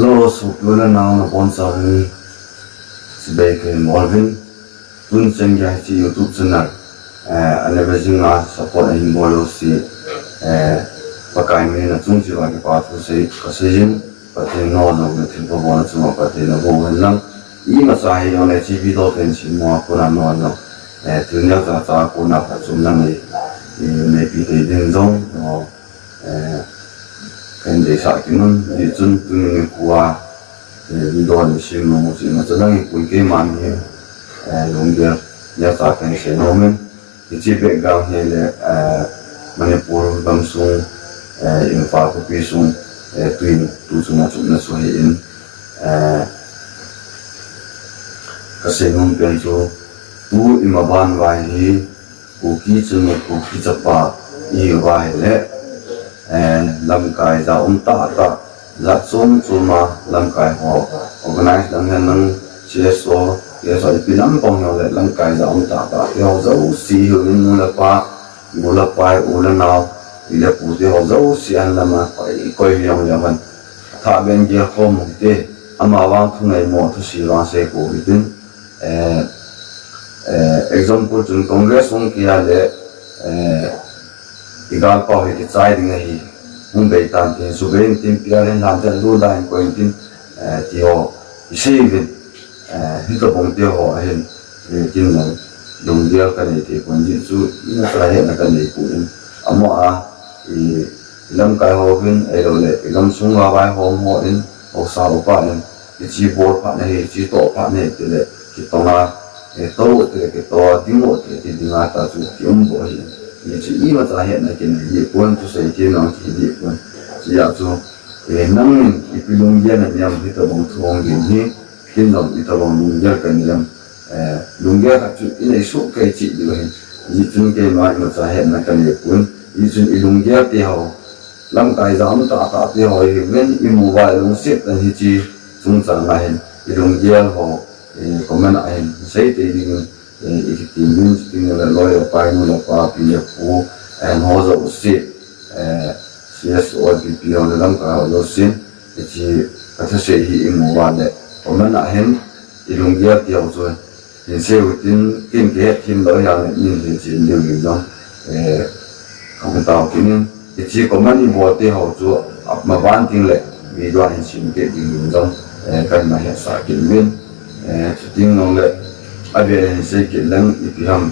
Hello, sukuna na sponsor sebagai Morvin tun senja ci YouTube channel anebezing support in bolo si pakai ni na chung ci lagi patu se kasejin patin no no na tin bo na chung patin na bo lang I ma sai yo le ci video ten ci mo ko na no no tin ya za ko na pa chung lang ni ne pi de den zong no kan de sa kinun di chun tun ni kwa di don si mo si ma lang ku ke man ni long dia ya sa kan se no men di chi be ga he le Manipur bam sung in fa ko pi sung twin tu sung na chung na so he in ka se nung pen so tu imaban vai hi ku ki chung ku ki chapa I vai le lam kai za ta za chung chuma lam kai ho organize dang han nang CSO so pinam pong yo le lam kai za ta yo zo si hu in la pa u la naw ile pu de ho zo si an la ma koi yong yaman tha ben je ho mu te ama wa thu ngai mo thu si wa se ko bitin example chun congress ong kia le igal pa hi chai ding hi Mumbai tan tin suben tin piaren han tan lu line point tin ti ho isivin hito bong ti ho hen tin lang dong dia ka ni ti kon ji chu ina sa he na ka ni pu in amo lam kai ho bin ero le lam sung wa bai ho mo in ho sa pa in chi bor pa ne chi to pa ne ti le ki to na to te ke to ding mo te ti ding ta chu ti bo hi也是伊嘛在现那个日本就是经常去日本，只要做能一比农业那样，伊都往创建去，经常伊都往农业跟样，农业它就因为数该治疗的，以前个嘛嘛在现那个日本，以前农业的好，啷个咱们大的好，因为伊冇话农业但是只中长来现，农业好，我们来现，谁对的？ikitin din la loyo pai no la pa pi pu and hozo si CSO bi on lam ka lo sin chi ata se hi imu wa le o man a hen ilung ya ti au zo in se utin kin ke tin lo ya ni ni chi liu yu dong kong ta kin chi ko man ni bo te ho zo ap ma ban ting le mi do in sin ke yu dong kan ma ya sa kin min ting no le Abe se ke lang ipiham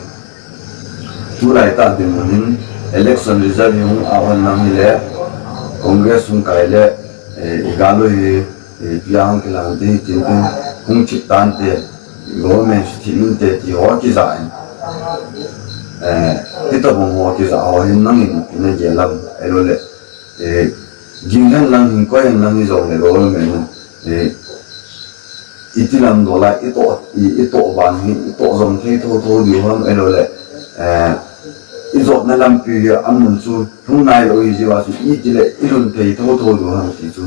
turai ta de munin election result yung awan nang ile congressung kai le igalo hi piang ke lang de tin kung chit tan te government tin te ti ho ki za ito bong ho ki za ho hin nang in ne je lam elo le gingan lang hin ko yang nang zo le government itilam dola ito ban ito zong thei tho liu ham elo le izot na lam pi amun chu thung nai lo ji wa su itile ilun thei tho liu ham ti chu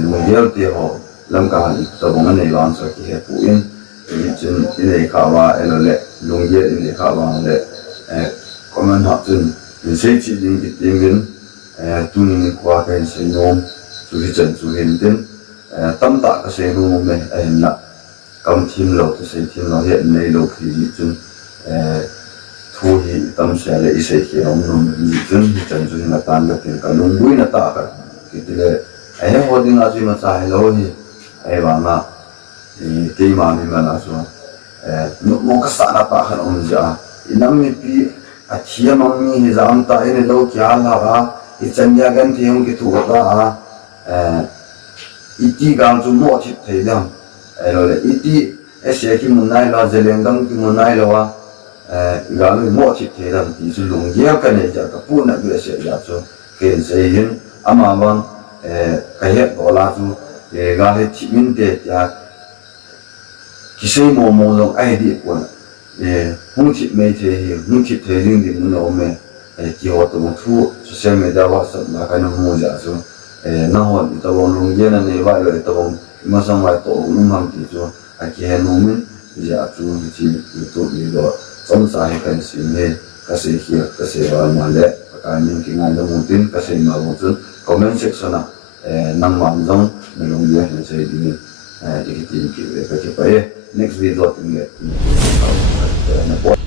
nu yel te ho lam ka to bong nei wan so ki he pu in chen ile ka wa elo le lung ye ile ka wa le comment ha chen ni sei chi ding ki ting bin tu ni kwa kan se nom chu hi chen chu hin tin tâm tạ cái xe luôn mình là cầm thêm lộc cái xe thêm nó hiện nay lộc thì chun thu hi tâm xe lấy xe kia ông nó chun chân chun là tan được tiền cả luôn bui là tạ cả cái là hồi đi ngã chơi mà xài lâu thì bảo mà cái mà mình mà là số một cái xã là tạ hơn ông già năm mươi pi thiam ông như giảm tại này đâu kia là cái chân nhà gần thì ông cái thủ đó iti gang chu mo thip thei dam elo le iti ese ki munai la zeleng dang ki munai lo wa ga lu mo thip thei dam ti chu lung ye ka ne ja ka pu na bi se ya chu ken se hin ama bang ka he do la chu ga he thi min te ya ki se mo long ai di ko hung thip me the hi hung thip thei ding di mun lo me ki ho to thu social media wa sa na ka no mo ja chu na hon ita bong lung ye na ne wa lo ita bong ma sang wa to lung ham ti chu a ki he no min ja chu chi to ni do som sa he kan si ne ka se hi ka se wa ma le ka min ki ngai lo mu tin ka se ma bo chu comment section na nang mam zong na long yu hin sai di ni ti ki ve ka ki pa ye next video tin le na